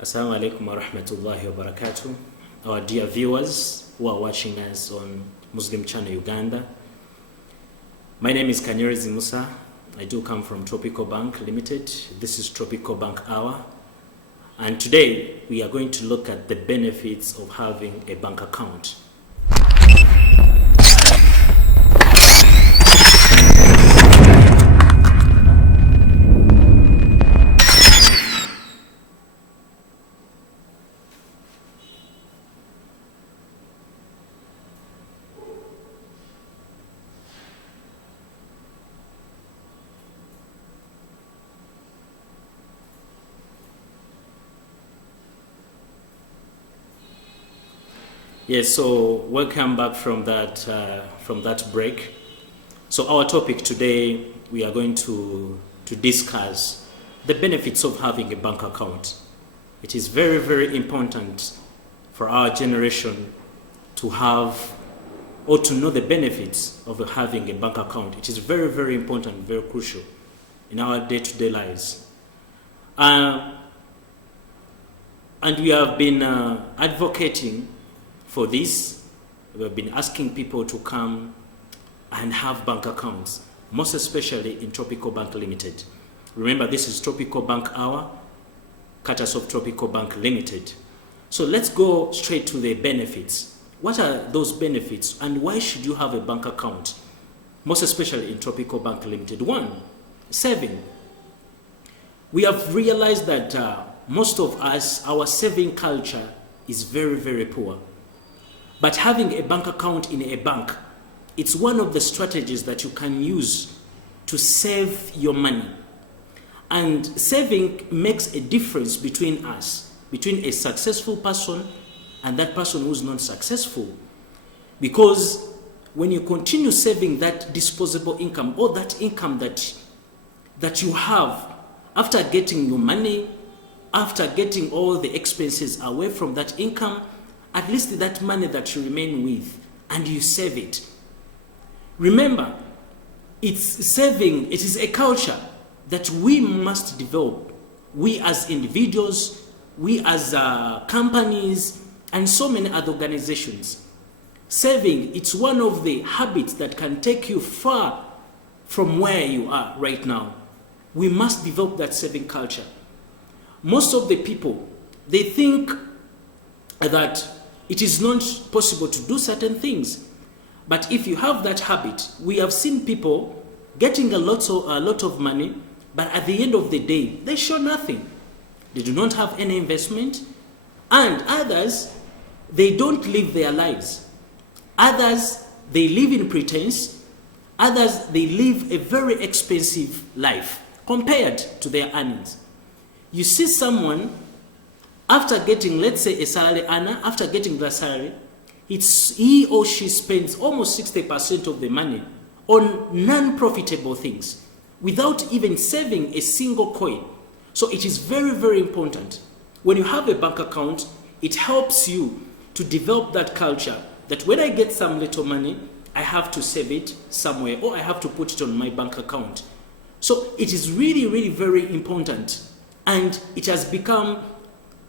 Assalamu alaikum wa rahmatullahi wa barakatuh. Our dear viewers who are watching us on Muslim Channel Uganda. My name is Kanyerezi Musa. I do come from Tropical Bank Limited. This is Tropical Bank Hour. And today we are going to look at the benefits of having a bank account. Yes, so welcome back from that break. So our topic today, we are going to discuss the benefits of having a bank account. It is very, very important for our generation to have or to know the benefits of having a bank account. It is very, very important, very crucial in our day-to-day lives. And we have been advocating for this. We have been asking people to come and have bank accounts, most especially in Tropical Bank Limited. Remember, this is Tropical Bank Hour, courtesy of Tropical Bank Limited. So let's go straight to the benefits. What are those benefits and why should you have a bank account, most especially in Tropical Bank Limited? One, saving. We have realized that most of us, our saving culture is very, very poor. But having a bank account in a bank, it's one of the strategies that you can use to save your money. And saving makes a difference between us, between a successful person and that person who's not successful. Because when you continue saving that disposable income or that income that you have after getting your money, after getting all the expenses away from that income, at least that money that you remain with and you save it. Remember, it's saving, it is a culture that we must develop. We as individuals, we as companies, and so many other organizations. Saving, it's one of the habits that can take you far from where you are right now. We must develop that saving culture. Most of the people, they think that it is not possible to do certain things. But if you have that habit, we have seen people getting a lot of money, but at the end of the day, they show nothing. They do not have any investment. And others, they don't live their lives. Others, they live in pretense. Others, they live a very expensive life compared to their earnings. You see someone, after getting, let's say, a salary earner, after getting that salary, he or she spends almost 60% of the money on non-profitable things without even saving a single coin. So it is very, very important. When you have a bank account, it helps you to develop that culture that when I get some little money, I have to save it somewhere or I have to put it on my bank account. So it is really, really very important. And it has become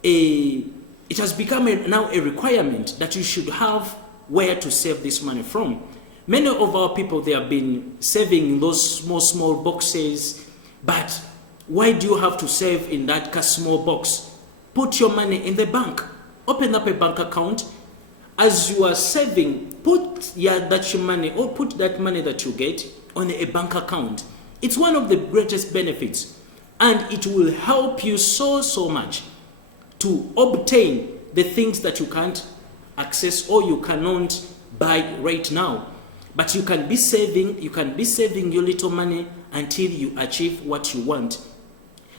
now a requirement that you should have where to save this money from. Many of our people, they have been saving in those small boxes, but why do you have to save in that small box? Put your money in the bank. Open up a bank account. As you are saving, put that money that you get on a bank account. It's one of the greatest benefits, and it will help you so much to obtain the things that you can't access or you cannot buy right now. But you can be saving your little money until you achieve what you want.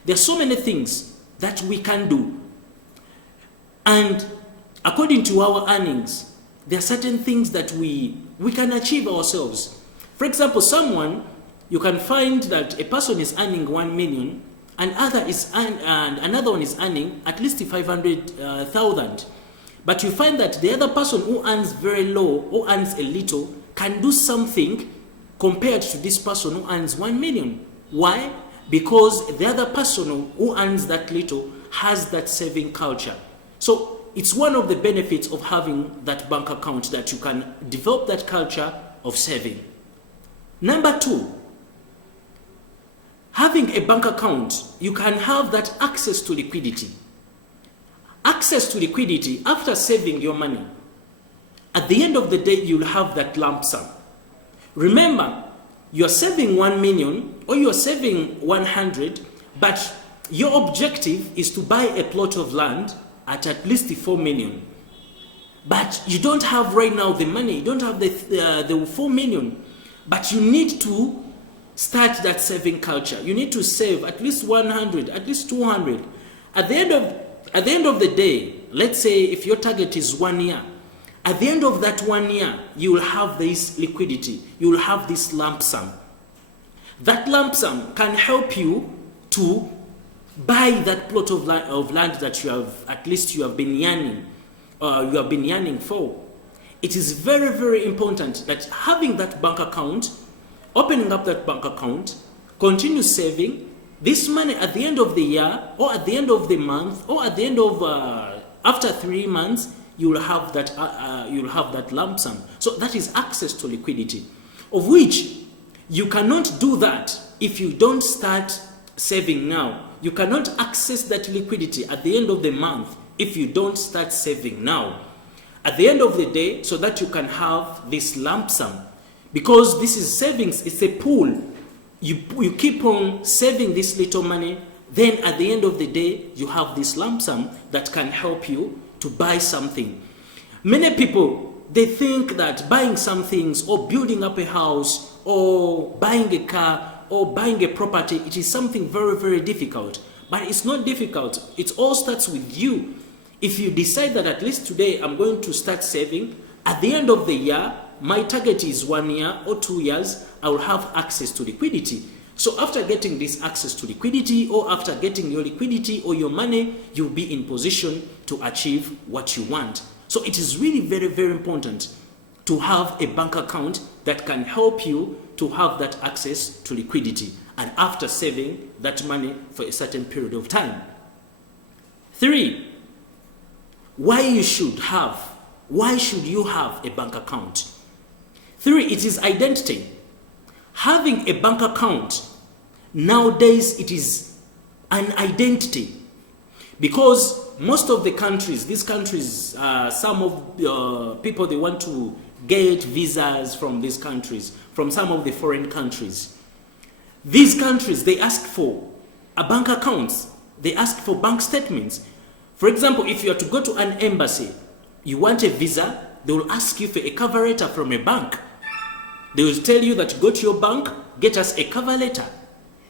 There are so many things that we can do. And according to our earnings, there are certain things that we can achieve ourselves. For example, you can find that a person is earning 1 million and another one is earning at least 500,000. But you find that the other person who earns very low or earns a little can do something compared to this person who earns 1 million. Why? because the other person who earns that little has that saving culture. So it's one of the benefits of having that bank account, that you can develop that culture of saving. Number two, having a bank account, you can have that access to liquidity. Access to liquidity after saving your money. At the end of the day, you'll have that lump sum. Remember, you're saving 1 million or you're saving 100, but your objective is to buy a plot of land at least 4 million. But you don't have right now the money, you don't have the 4 million, but you need to start that saving culture. You need to save at least 100, at least 200. At the end of the day, let's say if your target is 1 year, at the end of that 1 year, you will have this liquidity. You will have this lump sum. That lump sum can help you to buy that plot of land that you have been yearning for. It is very, very important that having that bank account, opening up that bank account, continue saving this money at the end of the year, or at the end of the month, or at the end of after 3 months. You will have that lump sum. So that is access to liquidity, of which you cannot do that if you don't start saving now. You cannot access that liquidity at the end of the month if you don't start saving now. At the end of the day, so that you can have this lump sum, because this is savings, it's a pool. You keep on saving this little money, then at the end of the day, you have this lump sum that can help you to buy something. Many people, they think that buying some things, or building up a house, or buying a car, or buying a property, it is something very, very difficult. But it's not difficult. It all starts with you. If you decide that at least today I'm going to start saving, at the end of the year, my target is 1 year or 2 years, I will have access to liquidity. So after getting this access to liquidity, or after getting your liquidity or your money, you'll be in position to achieve what you want. So it is really very, very important to have a bank account that can help you to have that access to liquidity, and after saving that money for a certain period of time. 3, why should you have a bank account? 3, it is identity. Having a bank account, nowadays it is an identity, because most of the countries, these countries, some of people, they want to get visas from these countries, from some of the foreign countries. These countries, they ask for a bank accounts, they ask for bank statements. For example, if you are to go to an embassy, you want a visa, they will ask you for a cover letter from a bank. They will tell you that go to your bank, get us a cover letter.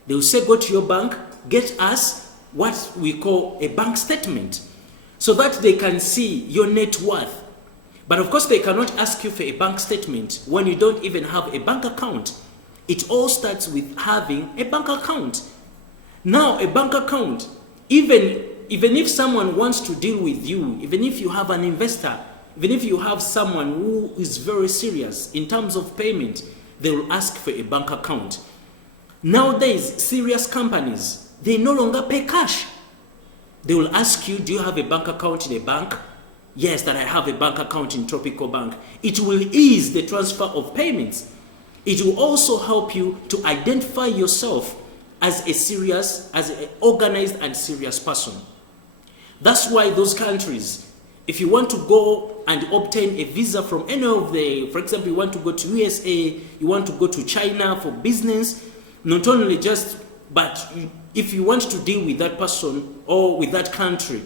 They will say go to your bank, get us what we call a bank statement, so that they can see your net worth. But of course, they cannot ask you for a bank statement when you don't even have a bank account. It all starts with having a bank account. Now, a bank account, even if someone wants to deal with you, even if you have an investor, even if you have someone who is very serious in terms of payment, they will ask for a bank account. Nowadays, serious companies, they no longer pay cash. They will ask you, do you have a bank account in a bank? Yes, that I have a bank account in Tropical Bank. It will ease the transfer of payments. It will also help you to identify yourself as an organized and serious person. That's why those countries, if you want to go and obtain a visa from any of for example, you want to go to USA, you want to go to China for business, not only but if you want to deal with that person or with that country,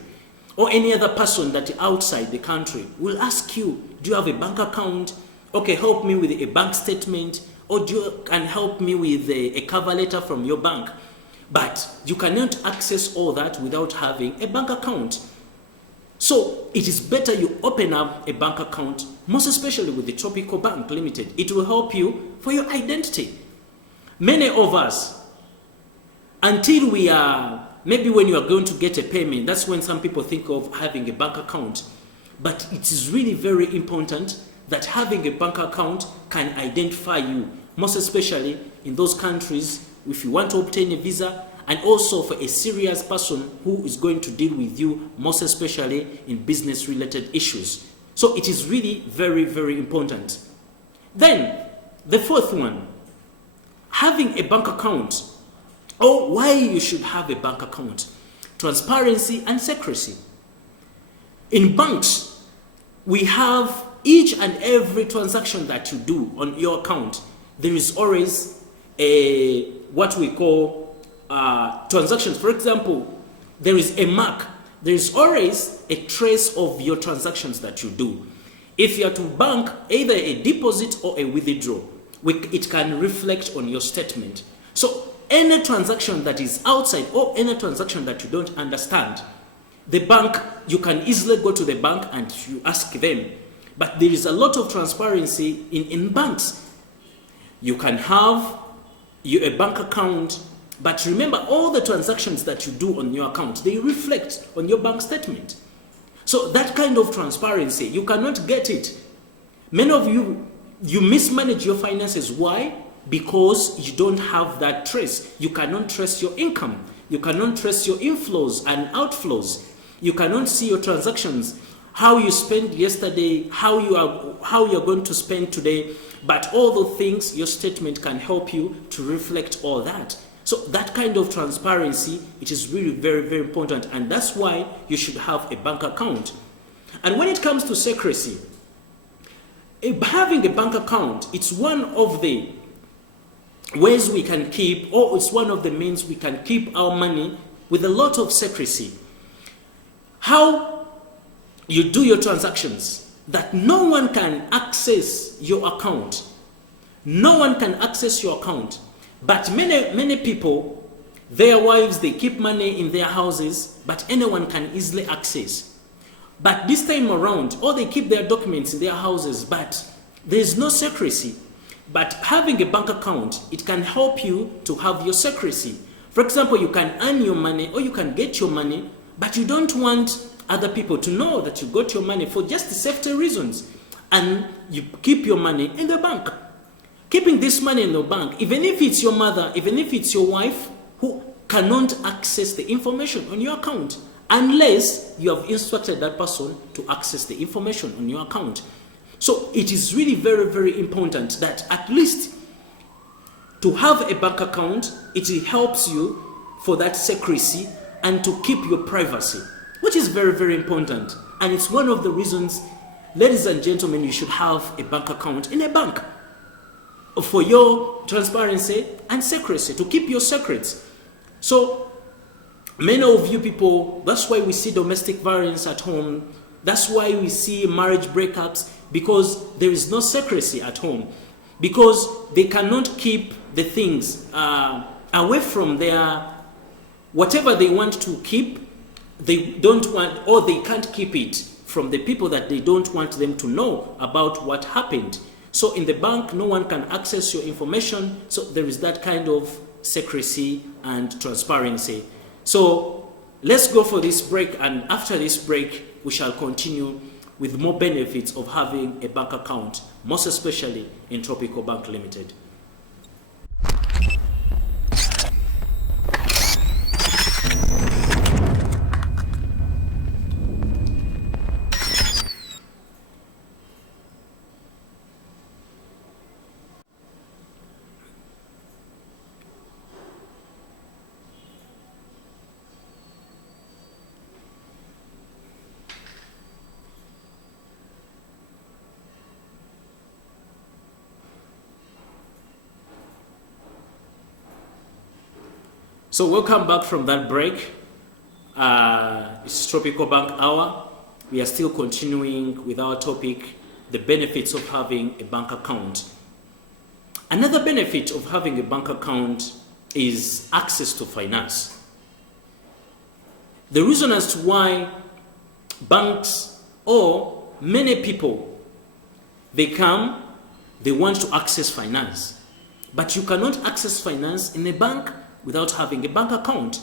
or any other person that is outside the country, will ask you, do you have a bank account? Okay, help me with a bank statement, or can help me with a cover letter from your bank. But you cannot access all that without having a bank account. So it is better you open up a bank account, most especially with the Tropical Bank Limited. It will help you for your identity. Many of us, until we are, maybe when you are going to get a payment, that's when some people think of having a bank account. But it is really very important that having a bank account can identify you, most especially in those countries if you want to obtain a visa, and also for a serious person who is going to deal with you, most especially in business-related issues. So it is really very, very important. Then, the fourth one, having a bank account, or why you should have a bank account. Transparency and secrecy. In banks, we have each and every transaction that you do on your account. There is always a what we call transactions. For example, there is a mark. There is always a trace of your transactions that you do. If you are to bank either a deposit or a withdrawal, it can reflect on your statement. So any transaction that is outside or any transaction that you don't understand, the bank, you can easily go to the bank and you ask them. But there is a lot of transparency in banks. You can have a bank account, but remember all the transactions that you do on your account, they reflect on your bank statement. So that kind of transparency, you cannot get it. Many of you mismanage your finances. Why? Because you don't have that trace. You cannot trace your income. You cannot trace your inflows and outflows. You cannot see your transactions, how you spent yesterday, how you're going to spend today. But all the things, your statement can help you to reflect all that. So that kind of transparency, it is really very, very important. And that's why you should have a bank account. And when it comes to secrecy, having a bank account, it's one of the ways we can keep, or it's one of the means we can keep our money with a lot of secrecy. How you do your transactions, that no one can access your account. No one can access your account. But many people, their wives, they keep money in their houses, but anyone can easily access. But this time around, or they keep their documents in their houses, but there is no secrecy. But having a bank account, it can help you to have your secrecy. For example, you can earn your money or you can get your money, but you don't want other people to know that you got your money for just safety reasons. And you keep your money in the bank. Keeping this money in the bank, even if it's your mother, even if it's your wife, who cannot access the information on your account, unless you have instructed that person to access the information on your account. So it is really very, very important that at least to have a bank account, it helps you for that secrecy and to keep your privacy, which is very, very important. And it's one of the reasons, ladies and gentlemen, you should have a bank account in a bank for your transparency and secrecy, to keep your secrets. So many of you people, that's why we see domestic violence at home. That's why we see marriage breakups, because there is no secrecy at home, because they cannot keep the things away from their, whatever they want to keep, they don't want, or they can't keep it from the people that they don't want them to know about what happened. So in the bank, no one can access your information, so there is that kind of secrecy and transparency. So let's go for this break, and after this break, we shall continue with more benefits of having a bank account, most especially in Tropico Bank Limited. So welcome back from that break. It's Tropico Bank Hour. We are still continuing with our topic, the benefits of having a bank account. Another benefit of having a bank account is access to finance. The reason as to why banks or many people, they want to access finance, but you cannot access finance in a bank without having a bank account.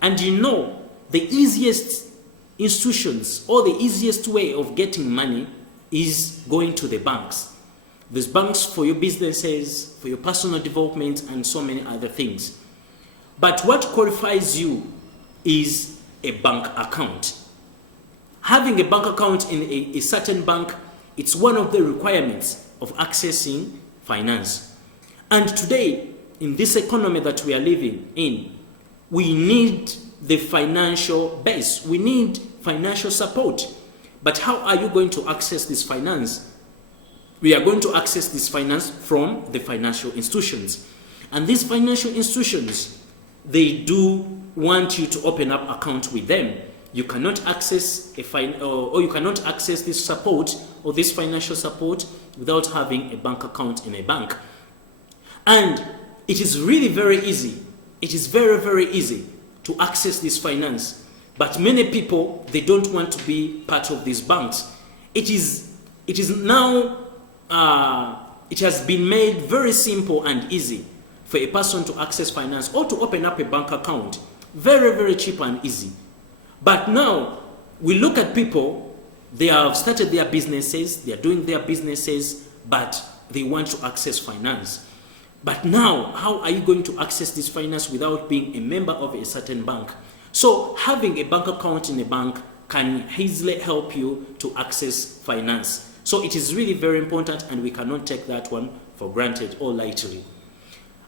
And you know, the easiest institutions or the easiest way of getting money is going to the banks. There's banks for your businesses, for your personal development, and so many other things. But what qualifies you is a bank account. Having a bank account in a certain bank, it's one of the requirements of accessing finance. And today, in this economy that we are living in, we need the financial base. We need financial support. But how are you going to access this finance? We are going to access this finance from the financial institutions. And these financial institutions, they do want you to open up account with them. You cannot access you cannot access this support or this financial support without having a bank account in a bank. And it is really very easy. It is very, very easy to access this finance. But many people, they don't want to be part of these banks. It has been made very simple and easy for a person to access finance or to open up a bank account. Very, very cheap and easy. But now, we look at people, they have started their businesses, they are doing their businesses, but they want to access finance. But now, how are you going to access this finance without being a member of a certain bank? So, having a bank account in a bank can easily help you to access finance. So, it is really very important, and we cannot take that one for granted or lightly.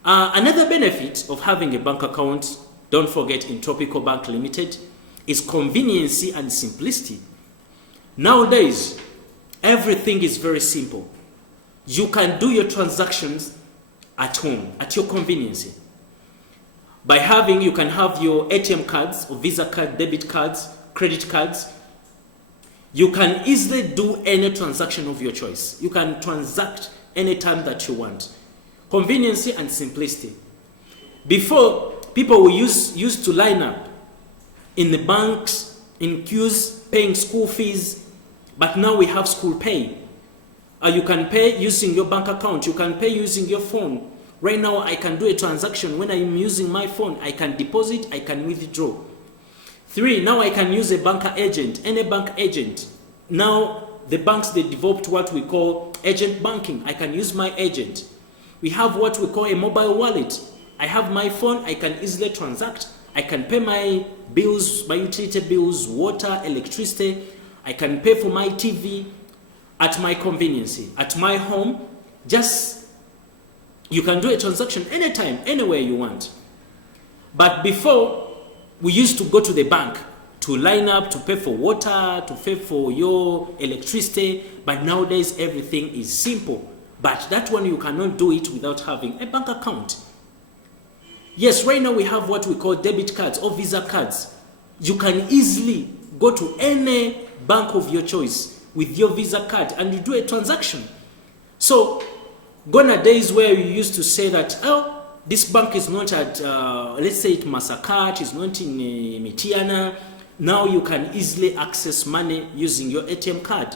Another benefit of having a bank account, don't forget, in Tropical Bank Limited, is convenience and simplicity. Nowadays, everything is very simple. You can do your transactions at home, at your convenience. You can have your ATM cards or Visa card, debit cards, credit cards. You can easily do any transaction of your choice. You can transact anytime that you want. Convenience and simplicity. Before, people used to line up in the banks, in queues, paying school fees, but now we have school pay. You can pay using your bank account. You can pay using your phone. Right now, I can do a transaction when I'm using my phone. I can deposit, I can withdraw. 3, now I can use a banker agent, any bank agent. Now, the banks, they developed what we call agent banking. I can use my agent. We have what we call a mobile wallet. I have my phone, I can easily transact. I can pay my bills, my utility bills, water, electricity. I can pay for my TV at my convenience, at my home. You can do a transaction anytime, anywhere you want. But before, we used to go to the bank to line up, to pay for water, to pay for your electricity. But nowadays, everything is simple. But that one, you cannot do it without having a bank account. Yes, right now we have what we call debit cards or Visa cards. You can easily go to any bank of your choice with your Visa card and you do a transaction. So, gone are days where you used to say that, oh, this bank is not at, let's say at Masakat, it's not in Mitiana. Now you can easily access money using your ATM card.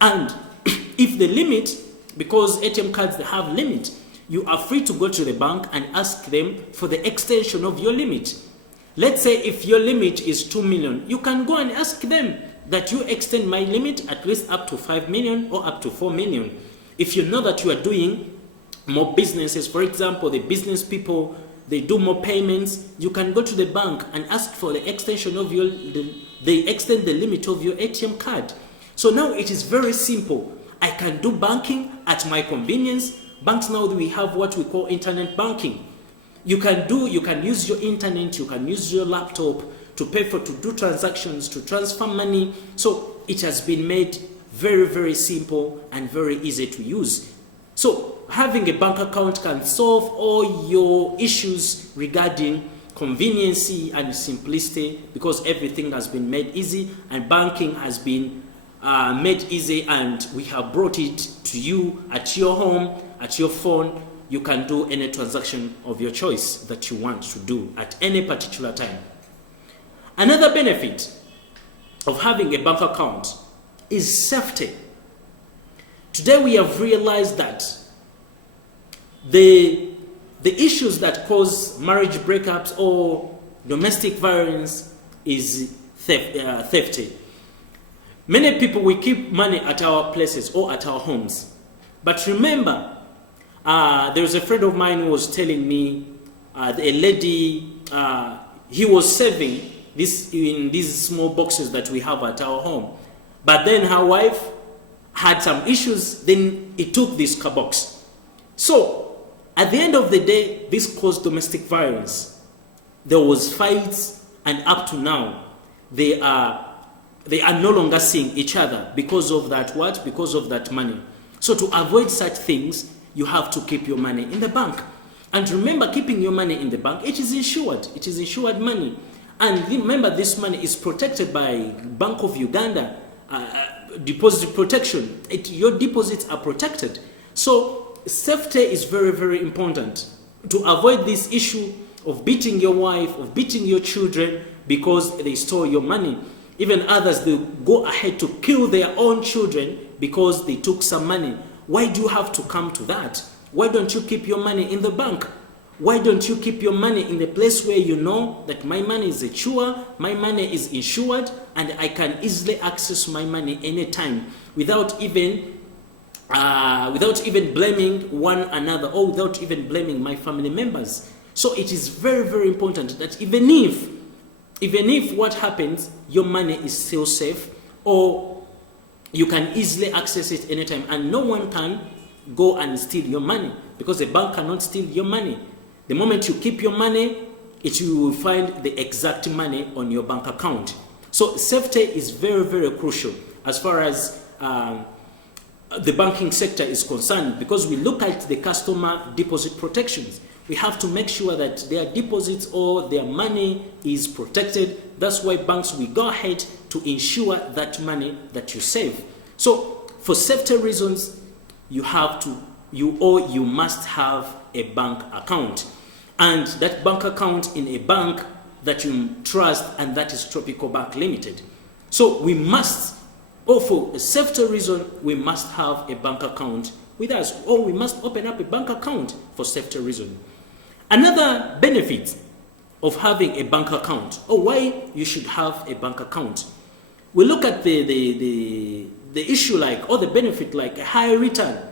And if the limit, because ATM cards, they have limit, you are free to go to the bank and ask them for the extension of your limit. Let's say if your limit is 2 million, you can go and ask them that you extend my limit at least up to 5 million or up to 4 million. If you know that you are doing more businesses, for example, the business people, they do more payments, you can go to the bank and ask for the extension of they extend the limit of your ATM card. So now it is very simple. I can do banking at my convenience. Banks now, we have what we call internet banking. You can use your internet, you can use your laptop to do transactions, to transfer money. So it has been made very, very simple and very easy to use. So having a bank account can solve all your issues regarding convenience and simplicity, because everything has been made easy and banking has been made easy, and we have brought it to you at your home, at your phone. You can do any transaction of your choice that you want to do at any particular time. Another benefit of having a bank account is safety. Today we have realized that the issues that cause marriage breakups or domestic violence is theft. Many people, we keep money at our places or at our homes. But remember, there was a friend of mine who was telling me a lady, he was saving this in these small boxes that we have at our home. But then her wife had some issues, then he took this car box. So at the end of the day, this caused domestic violence. There was fights, and up to now, they are no longer seeing each other because of that what? Because of that money. So to avoid such things, you have to keep your money in the bank. And remember, keeping your money in the bank, it is insured. It is insured money. And remember, this money is protected by Bank of Uganda, deposit protection. Your deposits are protected. So safety is very, very important to avoid this issue of beating your wife, of beating your children because they stole your money. Even others, they go ahead to kill their own children because they took some money. Why do you have to come to that? Why don't you keep your money in the bank? Why don't you keep your money in the place where you know that my money is secure, my money is insured, and I can easily access my money anytime without even blaming one another, or without even blaming my family members? So it is very, very important that even if what happens, your money is still safe, or you can easily access it anytime, and no one can go and steal your money, because the bank cannot steal your money. The moment you keep your money, you will find the exact money on your bank account. So safety is very, very crucial as far as the banking sector is concerned, because we look at the customer deposit protections. We have to make sure that their deposits or their money is protected. That's why banks will go ahead to insure that money that you save. So for safety reasons, you must have a bank account. And that bank account in a bank that you trust, and that is Tropical Bank Limited. So we must, or for a safety reason, we must have a bank account with us, or we must open up a bank account for safety reason. Another benefit of having a bank account, or why you should have a bank account, we look at the issue like, or the benefit like a higher return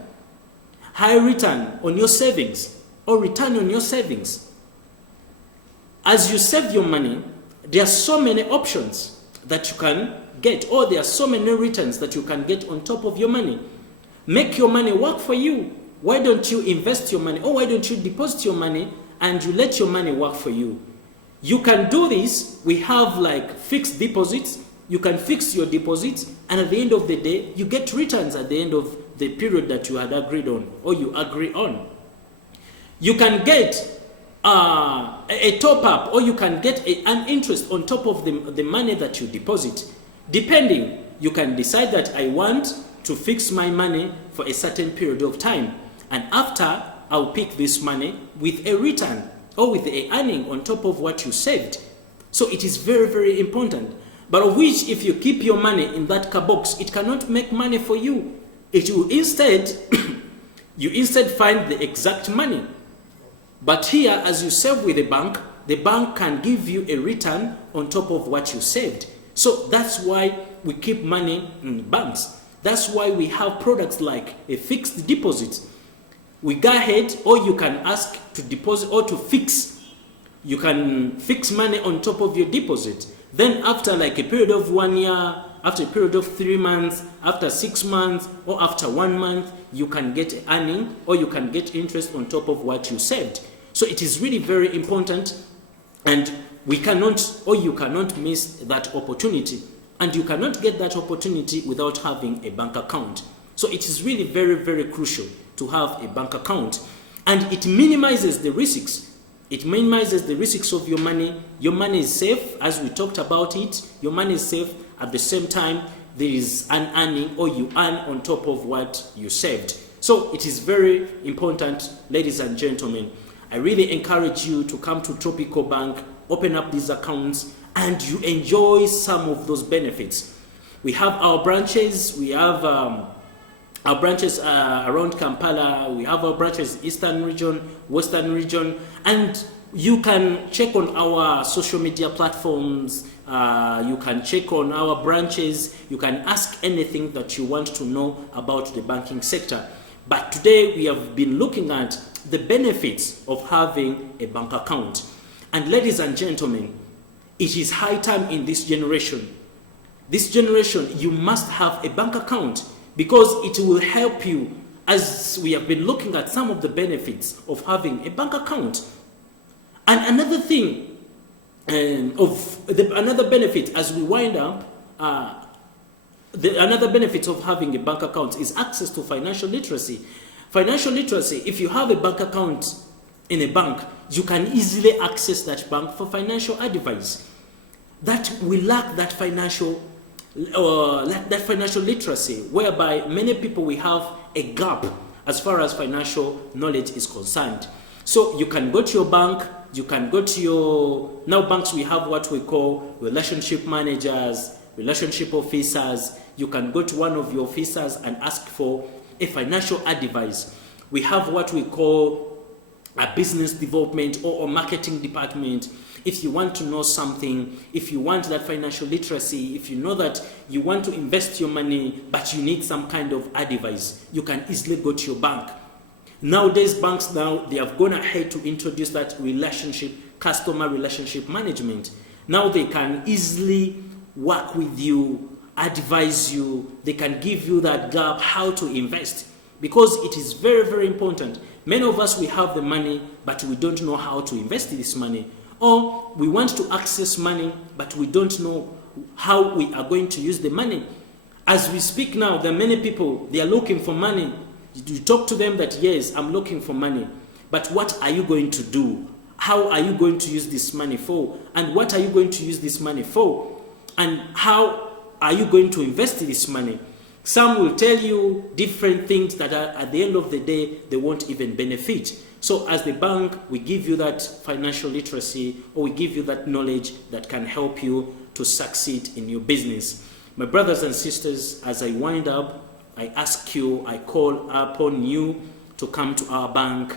on your savings, or return on your savings. As you save your money, there are so many options that you can get, or there are so many returns that you can get on top of your money. Make your money work for you. Why don't you invest your money, or why don't you deposit your money and you let your money work for you? You can do this. We have like fixed deposits. You can fix your deposits, and at the end of the day, you get returns at the end of the period that you had agreed on, or you agree on. You can get a top-up, or you can get an interest on top of the money that you deposit. Depending, you can decide that I want to fix my money for a certain period of time, and after, I'll pick this money with a return, or with a earning on top of what you saved. So it is very, very important. But of which, if you keep your money in that car box, it cannot make money for you. It will instead, you instead find the exact money. But here, as you save with the bank can give you a return on top of what you saved. So that's why we keep money in banks. That's why we have products like a fixed deposit. We go ahead, or you can ask to deposit or to fix. You can fix money on top of your deposit. Then after like a period of 1 year, after a period of 3 months, after 6 months, or after 1 month, you can get earning, or you can get interest on top of what you saved. So it is really very important, and we cannot, or you cannot miss that opportunity. And you cannot get that opportunity without having a bank account. So it is really very, very crucial to have a bank account. And it minimizes the risks. It minimizes the risks of your money. Your money is safe, as we talked about it. Your money is safe. At the same time, there is an earning, or you earn on top of what you saved. So it is very important, ladies and gentlemen. I really encourage you to come to Tropical Bank, open up these accounts, and you enjoy some of those benefits. We have our branches. We have our branches around Kampala. We have our branches Eastern region, Western region, and you can check on our social media platforms. You can check on our branches. You can ask anything that you want to know about the banking sector. But today we have been looking at the benefits of having a bank account. And ladies and gentlemen, it is high time in this generation. This generation, you must have a bank account because it will help you, as we have been looking at some of the benefits of having a bank account. And another thing, another benefit as we wind up, another benefit of having a bank account is access to financial literacy. Financial literacy, if you have a bank account in a bank, you can easily access that bank for financial advice. That we lack that financial literacy, whereby many people we have a gap as far as financial knowledge is concerned. So you can go to your bank, you can go to your, now banks we have what we call relationship managers, relationship officers. You can go to one of your officers and ask for a financial advice. We have what we call a business development or marketing department. If you want to know something, if you want that financial literacy, if you know that you want to invest your money but you need some kind of advice, you can easily go to your bank. Nowadays, banks now, they have gone ahead to introduce that customer relationship management. Now they can easily work with you, advise you, they can give you that gap how to invest, because it is very, very important. Many of us, we have the money, but we don't know how to invest this money. Or we want to access money, but we don't know how we are going to use the money. As we speak now, there are many people, they are looking for money. You talk to them that, yes, I'm looking for money, but what are you going to do? How are you going to use this money for? And what are you going to use this money for? And how are you going to invest this money? Some will tell you different things that are, at the end of the day, they won't even benefit. So as the bank, we give you that financial literacy, or we give you that knowledge that can help you to succeed in your business. My brothers and sisters, as I wind up, I ask you, I call upon you to come to our bank,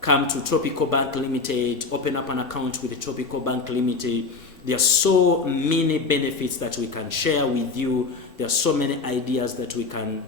come to Tropical Bank Limited, open up an account with the Tropical Bank Limited. There are so many benefits that we can share with you. There are so many ideas that we can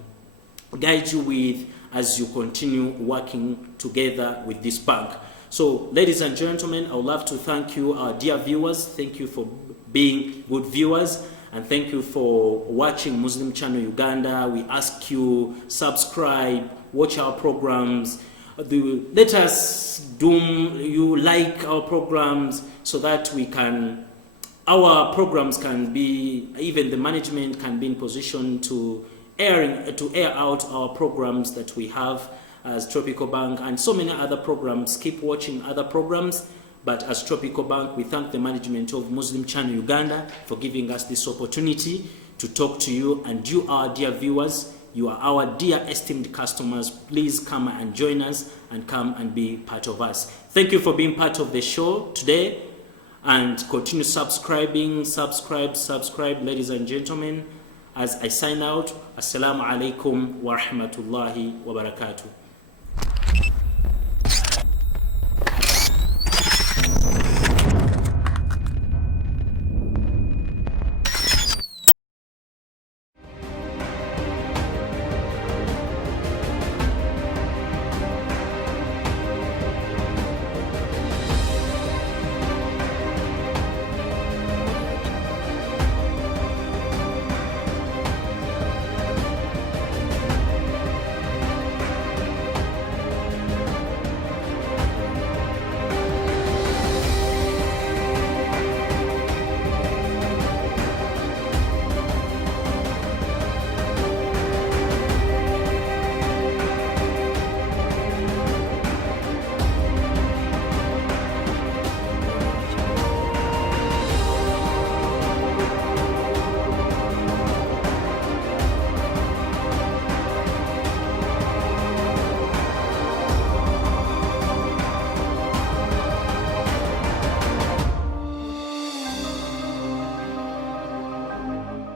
guide you with as you continue working together with this bank. So, ladies and gentlemen, I would love to thank you, our dear viewers. Thank you for being good viewers, and thank you for watching Muslim Channel Uganda. We ask you, subscribe, watch our programs. Let us you like our programs so that we can, our programs can be, even the management can be in position to air out our programs that we have as Tropical Bank, and so many other programs. Keep watching other programs. But as Tropical Bank, we thank the management of Muslim Channel Uganda for giving us this opportunity to talk to you. And you, our dear viewers, you are our dear esteemed customers. Please come and join us and come and be part of us. Thank you for being part of the show today, and continue subscribing. Subscribe, ladies and gentlemen. As I sign out, Assalamu alaikum wa rahmatullahi wa barakatuh.